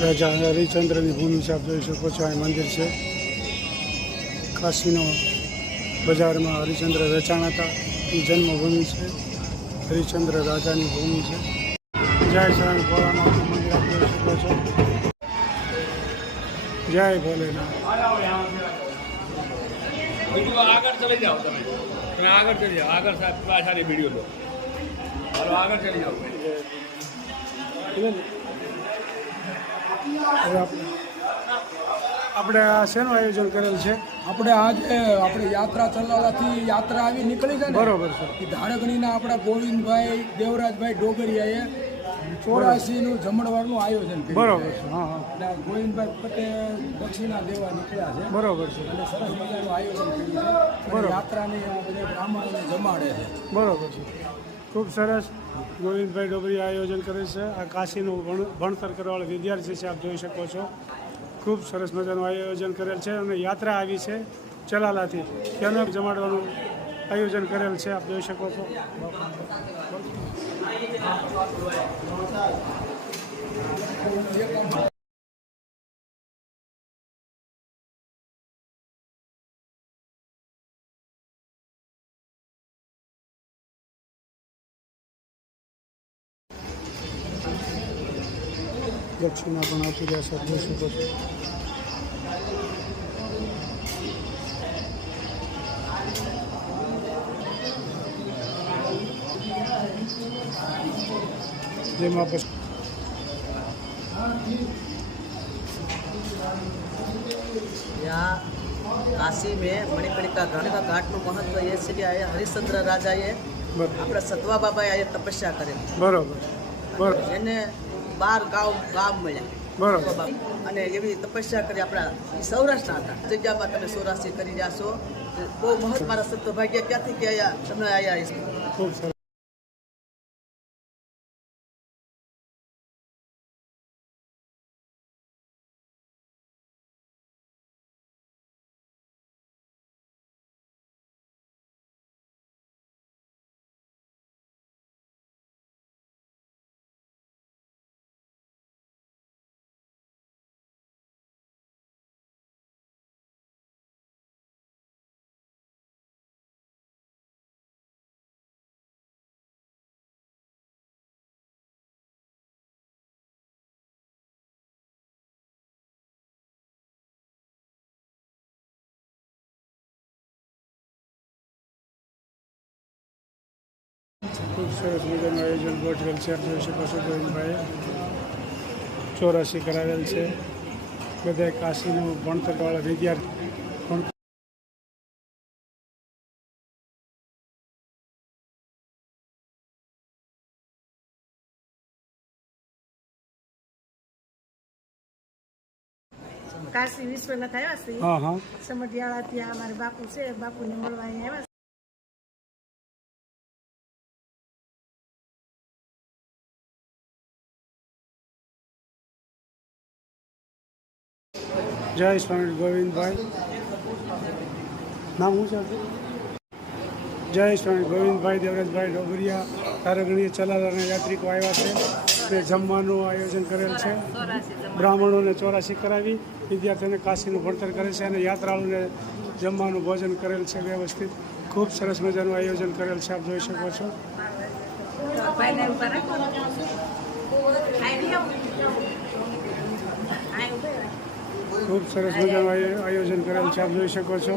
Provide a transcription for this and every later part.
રાજા હરિચંદ્રની ભૂમિ છે. આપ જોઈ શકો છો આ મંદિર છે. કાશીનો બજારમાં હરિચંદ્ર વેચાણ હતા એ જન્મભૂમિ છે. હરિચંદ્ર રાજાની ભૂમિ છે. જય શ્રી ભોળાનાથનું મંદિર આપ જોઈ શકો છો. જય ભોલેનાથ. આગળ ચલી જાઓ તમે આગળ ચલી જાઓ આગળ સારી વિડીયો લો આગળ ચલી જાઓ. આપણે આ શેનું આયોજન કરેલ છે? આપણે આજે આપણે યાત્રા ચલાવવાથી યાત્રા આવી નીકળી છે ને બરોબર છે. એ ધાડકણીના આપણા ગોવિંદભાઈ દેવરાજભાઈ ડોગરિયાએ 84નું જમણવારનું આયોજન કર્યું. બરોબર છે. હા હા અને ગોવિંદભાઈ પટેલ દક્ષિણા દેવા નીકળ્યા છે. બરોબર છે. અને સરસ મજાનું આયોજન કર્યું છે. અને યાત્રાની આ બધા બ્રાહ્મણોને જમાડે છે. બરોબર છે. ખૂબ સરસ ગોવિંદભાઈ ડોબરી આયોજન કરે છે. આ કાશીનું ભણતર કરવાવાળા વિદ્યાર્થી છે. આપ જોઈ શકો છો. ખૂબ સરસ મજાનું આયોજન કરેલ છે અને યાત્રા આવી છે ચલાલાથી તેનું જમાડવાનું આયોજન કરેલ છે. આપ જોઈ શકો છો. દક્ષિણા પણ આપી રહ્યા છે. જોઈ શકો છો. જેમાં પછી यहाँ काशी में मणिकर्णिका घाटનું મહત્વ એ છે કે અહીંયા હરિશ્ચંદ્ર રાજાએ આપણા સતવા બાબાએ અહીંયા તપસ્યા કરેલી. બરોબર બરોબર એને 12 ગામ મળ્યા. બરોબર. અને એવી તપસ્યા કરી આપણા સૌરાષ્ટ્ર હતા જગ્યામાં તમે સોરાસી કરી રહ્યા છો. બહુ મહત્વ મારા સંતો ભાગ્ય ક્યાંથી કે અહીંયા તમે આવ્યા. ખૂબ સરસ. ખૂબ સરસ મજાનું આયોજન ગોઠવેલ છે. આપ જોઈ શકો છો. ગોવિંદભાઈએ 84 કરાવેલ છે. બધા કાશીનું ભણતરવાળા વિદ્યાર્થી કાશી વિશ્વનાથ આવ્યા છે. હા હા સમઢિયાળા ત્યાં અમારે બાપુ છે. બાપુને મળવા અહીંયા આવ્યા. જય સ્વામી ગોવિંદભાઈ. નામ શું છે? જય સ્વામી ગોવિંદભાઈ દેવરાજભાઈ ડોગરિયા ધારગણીય ચલાલાના યાત્રિકો આવ્યા છે. તે જમવાનું આયોજન કરેલ છે. બ્રાહ્મણોને 84 કરાવી વિદ્યાર્થીઓને કાશીનું ભણતર કરે છે અને યાત્રાળુને જમવાનું ભોજન કરેલ છે વ્યવસ્થિત. ખૂબ સરસ મજાનું આયોજન કરેલ છે. આપ જોઈ શકો છો. ખૂબ સરસ મજાનું આયોજન કરેલ છે. આપ જોઈ શકો છો.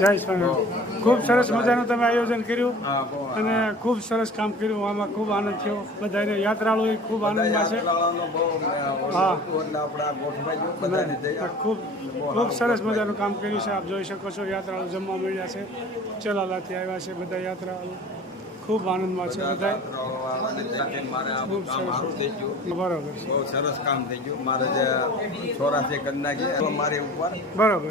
જય સ્વામી. ખૂબ સરસ મજાનું તમે આયોજન કર્યું અને ખૂબ સરસ કામ કર્યું. આમાં ખૂબ આનંદ થયો બધાને. યાત્રાળુઓ ખૂબ આનંદમાં છે. હા ખૂબ સરસ મજાનું કામ કર્યું છે. આપ જોઈ શકો છો. યાત્રાળુ જમવા મળ્યા છે. ચલાલાથી આવ્યા છે બધા યાત્રાળુ. ખૂબ આનંદમાં છે બધા. ખૂબ સરસ. બરાબર છે. બહુ સરસ કામ થઈ ગયું. મારે જે 84 કરી નાખી મારી ઉપર. બરાબર.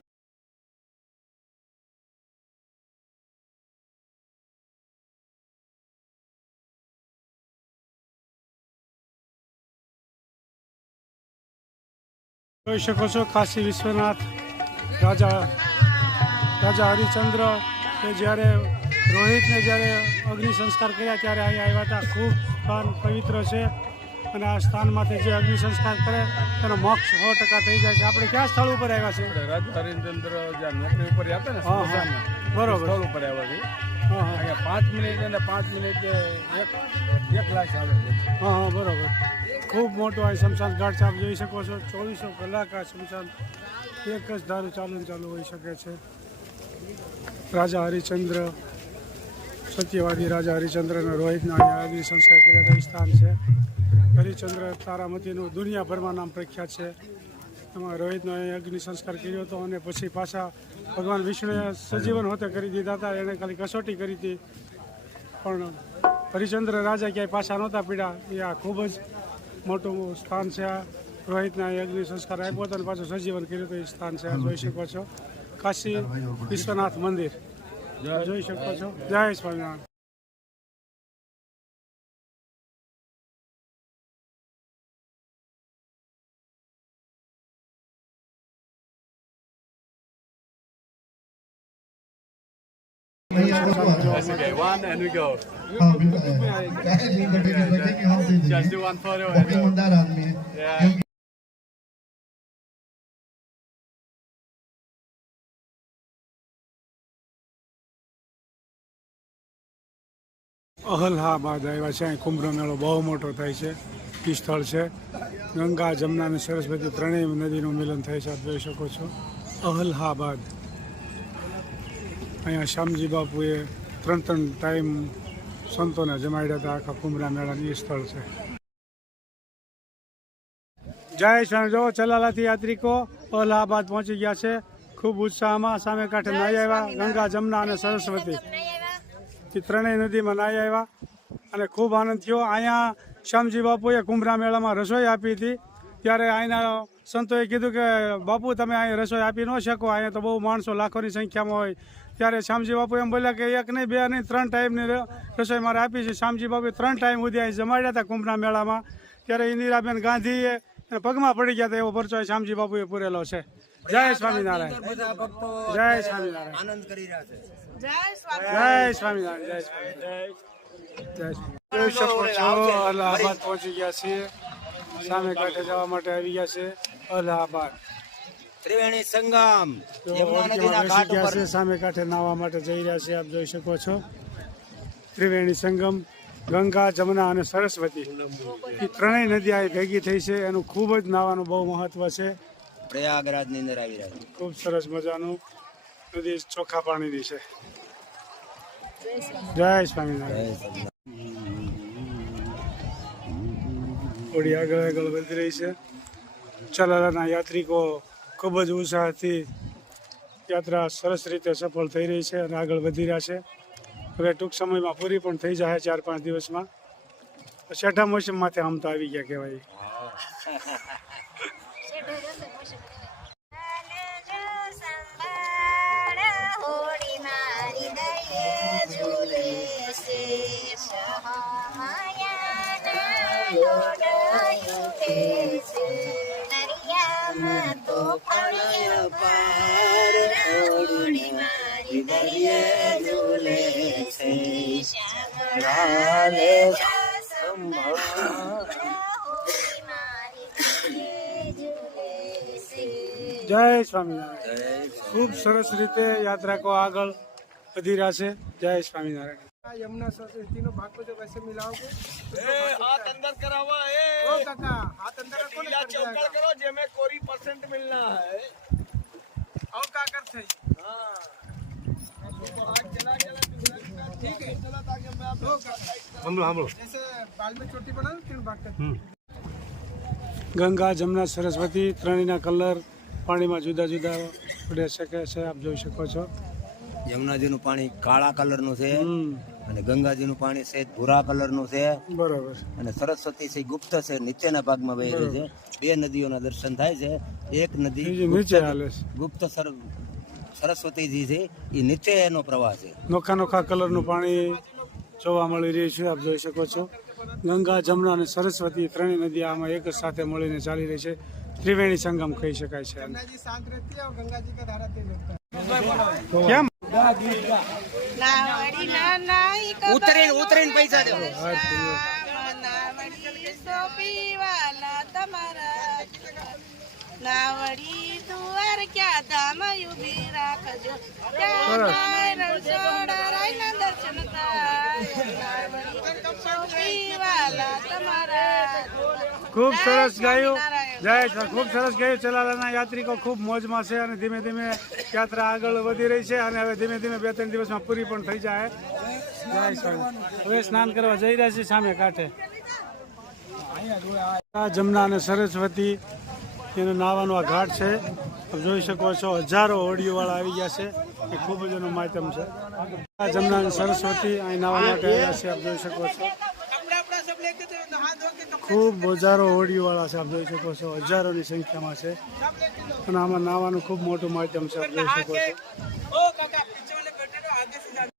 જોઈ શકો છો. કાશી વિશ્વનાથ રાજા હરિચંદ્ર કે જ્યારે રોહિતને જ્યારે અગ્નિ સંસ્કાર કર્યા ત્યારે અહીંયા આવ્યા હતા. ખૂબ પવિત્ર છે. અને આ સ્થાનમાંથી જે અગ્નિ સંસ્કાર કરે તેનો મોક્ષ 100% થઈ જાય છે. આપણે ક્યાં સ્થળ ઉપર આવ્યા છે? રાજા હરિશ્ચંદ્ર જ્યાં નોકરી ઉપર હતા ને હા, હા. બરોબર. સ્થળ ઉપર આવ્યા છે. હા, હા. અહીંયા 5 મિનિટ અને 5 મિનિટે એક લાખ આવે છે. હા, હા, બરોબર. ખૂબ મોટો આ શમશાન ઘાટ છે. આપ જોઈ શકો છો 2400 કલાક આ શમશાન એક જ ધારું ચાલુ હોઈ શકે છે. રાજા હરિશ્ચંદ્ર, સત્યવાદી રાજા હરિશ્ચંદ્ર અને રોહિતના અહીંયા અગ્નિ સંસ્કાર કર્યા હતા. એ સ્થાન છે. હરિશ્ચંદ્ર તારામતીનું દુનિયાભરમાં નામ પ્રખ્યાત છે. એમાં રોહિતનો અહીંયા અગ્નિ સંસ્કાર કર્યો હતો અને પછી પાછા ભગવાન વિષ્ણુએ સજીવન હોતે કરી દીધા હતા. એણે ખાલી કસોટી કરી હતી, પણ હરિશ્ચંદ્ર રાજા ક્યાંય પાછા નહોતા પીડ્યા. એ આ ખૂબ જ મોટું સ્થાન છે. આ રોહિતના અહીં અગ્નિ સંસ્કાર આપ્યો હતો અને પાછું સજીવન કર્યું હતું. એ સ્થાન છે. આ જોઈ શકો છો કાશી વિશ્વનાથ મંદિર જોઈ શકો છો. જય Swaminarayan. One and we go. Just do one photo काफी मुमदार आदमी है Yeah. અલ્હાબાદ આવ્યા છે. અહીં કુંભનો મેળો બહુ મોટો થાય છે. એ સ્થળ છે ગંગા, જમના અને સરસ્વતી ત્રણેય નદીનું મિલન થાય છે. આપ જોઈ શકો છો અલ્હાબાદ. અહીંયા શ્યામજી બાપુએ 3 ટાઈમ સંતોને જમાડ્યા હતા. આખા કુંભના મેળાનું એ સ્થળ છે. જય સ્વામી. જો ચલાલાથી યાત્રિકો અલ્હાબાદ પહોંચી ગયા છે. ખૂબ ઉત્સાહમાં સામે કાંઠે નાહી આવ્યા. ગંગા, જમના અને સરસ્વતી એ ત્રણેય નદીમાં નાહી આવ્યા અને ખૂબ આનંદ થયો. અહીંયા શ્યામજી બાપુએ કુંભના મેળામાં રસોઈ આપી હતી. ત્યારે અહીંના સંતોએ કીધું કે બાપુ તમે અહીં રસોઈ આપી ન શકો, અહીંયા તો બહુ માણસો લાખોની સંખ્યામાં હોય. ત્યારે શ્યામજી બાપુ એમ બોલ્યા કે 1 નહીં 2 નહીં 3 ટાઈમની રસોઈ મારે આપી છે. શ્યામજી બાપુએ 3 ટાઈમ સુધી અહીં જમાડ્યા હતા કુંભના મેળામાં. ત્યારે ઇન્દિરાબેન ગાંધીએ પગમાં પડી ગયા હતા. એવો પરચો શ્યામજી બાપુએ પૂરેલો છે. જય સ્વામિનારાયણ. જય સ્વામિનારાયણ. આનંદ કરી રહ્યા છે. જય સ્વામિનારાયણ. જય સ્વામિનારાયણ. જોઈ શકો છો અલ્હાબાદ પહોંચી ગયા છીએ. સામે કાંઠે જવા માટે આવી ગયા છે અલ્હાબાદ. ત્રિવેણી સંગમ બેસી ગયા છે. સામે કાંઠે નાહવા માટે જઈ રહ્યા છે. આપ જોઈ શકો છો ત્રિવેણી સંગમ. ગંગા, જમના અને સરસ્વતી એ ત્રણેય નદી અહીં ભેગી થઈ છે. એનું ખૂબ જ નાહવાનું બહુ મહત્વ છે. પ્રયાગરાજની અંદર આવી રહ્યા છે. ખૂબ સરસ મજાનું નદી ચોખ્ખા પાણીની છે. જય સ્વામિનારાયણ. થોડી આગળ વધી રહી છે. ચલાલાના યાત્રિકો ખૂબ જ ઉત્સાહથી યાત્રા સરસ રીતે સફળ થઈ રહી છે અને આગળ વધી રહ્યા છે. હવે ટૂંક સમયમાં પૂરી પણ થઈ જાય 4-5 દિવસમાં. છઠ્ઠા મોસમમાંથી આમ તો આવી ગયા કહેવાય. જય સ્વામિનારાયણ. ખૂબ સરસ રીતે યાત્રાકો આગળ વધી રહ્યા છે. જય સ્વામિનારાયણ. यमुना सरस्वती नो भाग को जो वैसे मिलाओगे हाथ अंदर करावा ओ काका हाथ अंदर रखो ना चौकर करो जे में कोई परसेंट मिलना है और का करते हां तो हाथ चला ठीक है चला ताकि मैं आप हम लोग जैसे बाल में चोटी बना तीन भाग करते ગંગા, જમના, સરસ્વતી ત્રણેયના કલર પાણીમાં જુદા જુદા પડે શકે છે. આપ જોઈ શકો છો યમુનાજીનું પાણી કાળા કલરનું છે હમ. અને ગંગાજીનું પાણી છે ભૂરા કલરનું છે બરોબર. અને સરસ્વતી છે ગુપ્ત છે નીચેના ભાગમાં વહી રહી છે. 2 નદીઓના દર્શન થાય છે. એક નદી બીજી નીચે હાલે છે. ગુપ્ત સરસ્વતીજી છે એ નીચે એનો પ્રવાહ છે. નોખા નોખા કલરનું પાણી જોવા મળી રહ્યું છે. આપ જોઈ શકો છો ગંગા, જમના અને સરસ્વતી ત્રણેય નદી આમાં એક જ સાથે મળીને ચાલી રહી છે. ત્રિવેણી સંગમ કહી શકાય છે આને. गंगा जी शांत रहती है और गंगा जी का धारा तेज होता है. કેમ નાવડી ના નાઈ ઉતરીને પૈસા દેવો. નાવડી સોપ પીવાલા તમારા નાવડી દુવાર ક્યાં ધામ ઉભી રાખજો ત્યાં રણછોડા રાયના દર્શન થાય નાવડી પીવાલા તમારા ખૂબ સરસ ગાયું જય શ્રી ખૂબ સરસ ગાયું ચલાલાના યાત્રિકો ખૂબ મોજમાં છે અને ધીમે ધીમે યાત્રા આગળ વધી રહી છે અને હવે ધીમે ધીમે 2-3 દિવસમાં પૂરી પણ થઈ જાય જય સ્વામી હવે સ્નાન કરવા જઈ રહ્યા છે સામે કાંઠે આ જમના અને સરસ્વતી એનો નાવાનો આ ઘાટ છે આપ જોઈ શકો છો હજારો હોડીઓવાળા આવી ગયા છે એ ખૂબ જ એનું માધ્યમ છે આ જમના અને સરસ્વતી અહીં નાવા માટે આવ્યા છે આપ જોઈ શકો છો ખૂબ હજારો હોડીઓવાળા છે આપ જોઈ શકો છો હજારોની સંખ્યામાં છે અને આમાં નાવાનું ખૂબ મોટું માધ્યમ છે આપ જોઈ શકો છો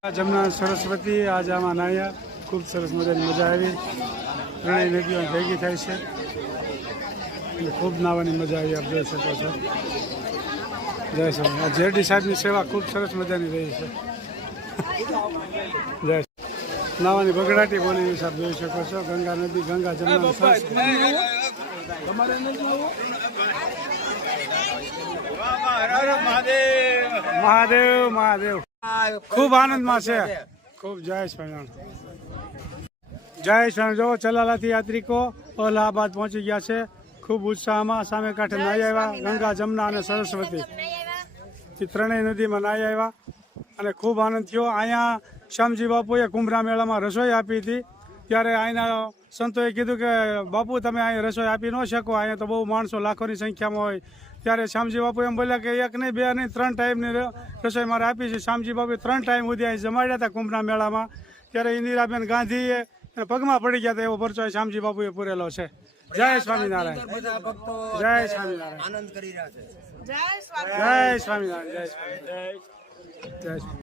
આ જમના સરસ્વતી આજે આમાં નાહ્યા ખૂબ સરસ મજાની મજા આવી ત્રણેય નદીઓ ભેગી થાય છે અને ખૂબ નાવાની મજા આવી આપ જોઈ શકો છો જય શ્રી આ જેડી સાહેબની સેવા ખૂબ સરસ મજાની રહી છે જય નાવાની બગડાટી બોલી રહી છે આપ જોઈ શકો છો ગંગા નદી ગંગા જમના સરસ્વતી મહાદેવ મહાદેવ ખૂબ આનંદમાં છે ખૂબ જય સ્વામિનારાયણ જય સ્વામી જો ચલાલાથી યાત્રિકો અલ્હાબાદ પહોંચી ગયા છે ખૂબ ઉત્સાહમાં સામે કાંઠે નાહી આવ્યા ગંગા જમના અને સરસ્વતી એ ત્રણેય નદીમાં નાહી આવ્યા અને ખૂબ આનંદ થયો અહીંયા શ્યામજી બાપુએ કુંભરા મેળામાં રસોઈ આપી હતી ત્યારે અહીંના સંતોએ કીધું કે બાપુ તમે અહીં રસોઈ આપી ન શકો અહીંયા તો બહુ માણસો લાખોની સંખ્યામાં હોય ત્યારે શ્યામજી બાપુ એમ બોલ્યા કે 1 નહીં 2 નહીં 3 ટાઈમની રસોઈ મારે આપી છે શ્યામજી બાપુએ 3 ટાઈમ સુધી અહીં જમાડ્યા હતા કુંભરા મેળામાં ત્યારે ઇન્દિરાબેન ગાંધીએ પગમાં પડી ગયા હતા એવો પરચો શ્યામજી બાપુએ પૂરેલો છે જય સ્વામિનારાયણ જય સ્વામિનારાયણ આનંદ કરી રહ્યા છે જય સ્વામી જય સ્વામિનારાયણ જય સ્વામિનારાયણ જય સ્વામી